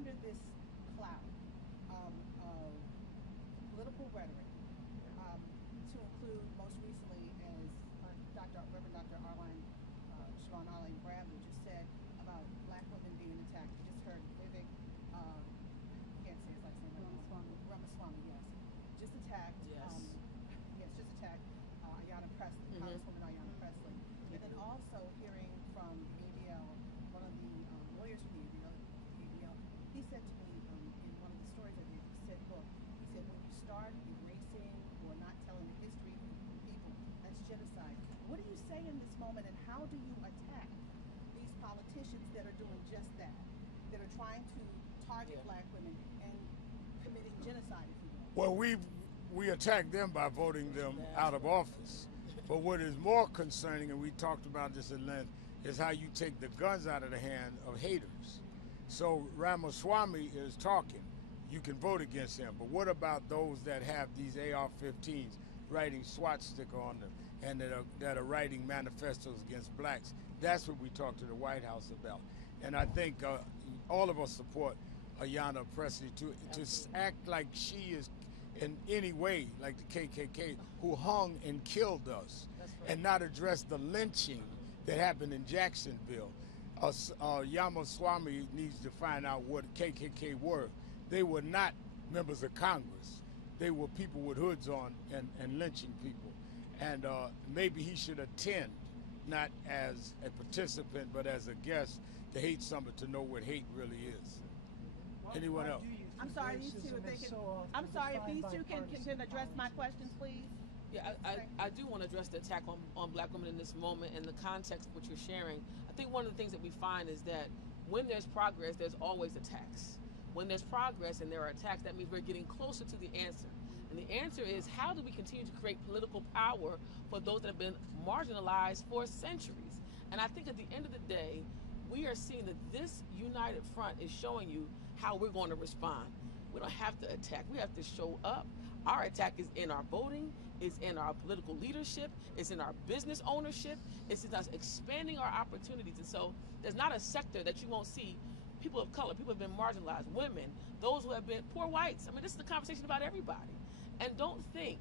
under this cloud of political rhetoric, to include most recently as Reverend Dr. Siobhan Arlene Bradley just said about black women being attacked. We just heard Vivek, can't say his last name, Ramaswamy, yes, just attacked. Yes. Yes, just attacked Ayanna Pressley, Congresswoman Ayanna Pressley, and then also hearing from ADL, one of the lawyers from the ADL, he said to me in one of the stories I did, he said, look, he said, when you start erasing or not telling the history of people, that's genocide. What do you say in this moment, and how do you attack these politicians that are doing just that are trying to target black women and committing genocide, if you will? Well, we attack them by voting them out of office. But what is more concerning, and we talked about this at length, is how you take the guns out of the hand of haters. So Ramaswamy is talking. You can vote against him. But what about those that have these AR-15s writing swastika on them and that are writing manifestos against blacks? That's what we talk to the White House about. And I think all of us support Ayanna Pressley to act like she is in any way like the KKK who hung and killed us, and not address the lynching that happened in Jacksonville. Ramaswamy needs to find out what KKK were. They were not members of Congress. They were people with hoods on and lynching people. And maybe he should attend, not as a participant, but as a guest, to Hate Summit, to know what hate really is. Anyone else? I'm sorry, these two, if they can, I'm sorry, if these two can address my questions, please. Yeah, I do want to address the attack on black women in this moment and the context of what you're sharing. I think one of the things that we find is that when there's progress, there's always attacks. When there's progress and there are attacks, that means we're getting closer to the answer. And the answer is, how do we continue to create political power for those that have been marginalized for centuries? And I think at the end of the day, we are seeing that this united front is showing you how we're going to respond. We don't have to attack. We have to show up. Our attack is in our voting, it's in our political leadership, it's in our business ownership, it's in us expanding our opportunities. And so there's not a sector that you won't see people of color, people who have been marginalized, women, those who have been poor whites. I mean, this is a conversation about everybody. And don't think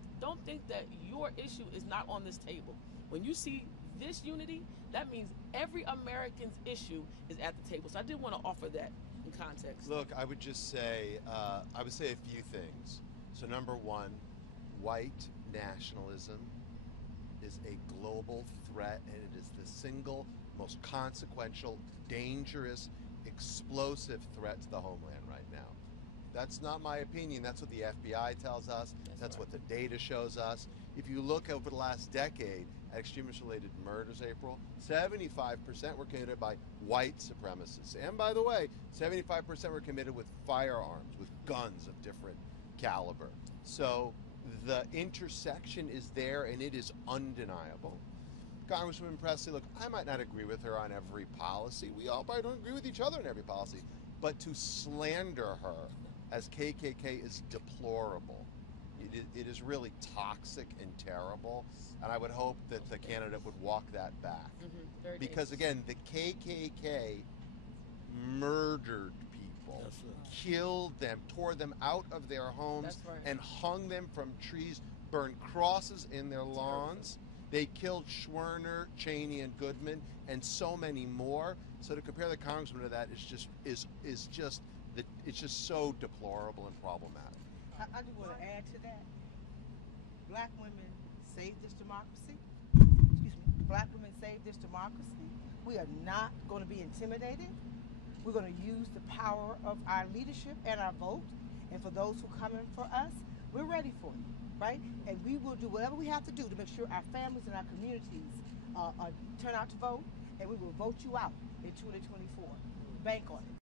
that your issue is not on this table. When you see this unity, that means every American's issue is at the table. So I did want to offer that in context. Look, I would just say, I would say a few things. So number one, white nationalism is a global threat, and it is the single most consequential, dangerous, explosive threat to the homeland right now. That's not my opinion. That's what the FBI tells us. That's right. What the data shows us. If you look over the last decade at extremist-related murders, April, 75% were committed by white supremacists. And by the way, 75% were committed with firearms, with guns of different caliber. So the intersection is there, and it is undeniable. Congresswoman Pressley, look, I might not agree with her on every policy. We all probably don't agree with each other on every policy. But to slander her as KKK is deplorable. It is really toxic and terrible. And I would hope that the candidate would walk that back. Because again, the KKK murdered people, killed them, tore them out of their homes, and hung them from trees, burned crosses in their lawns. They killed Schwerner, Cheney, and Goodman, and so many more. So to compare the congressman to that is just so deplorable and problematic. I just want to add to that. Black women save this democracy. Excuse me. Black women save this democracy. We are not going to be intimidated. We're going to use the power of our leadership and our vote. And for those who come in for us, we're ready for you, right? And we will do whatever we have to do to make sure our families and our communities turn out to vote, and we will vote you out in 2024. Bank on it.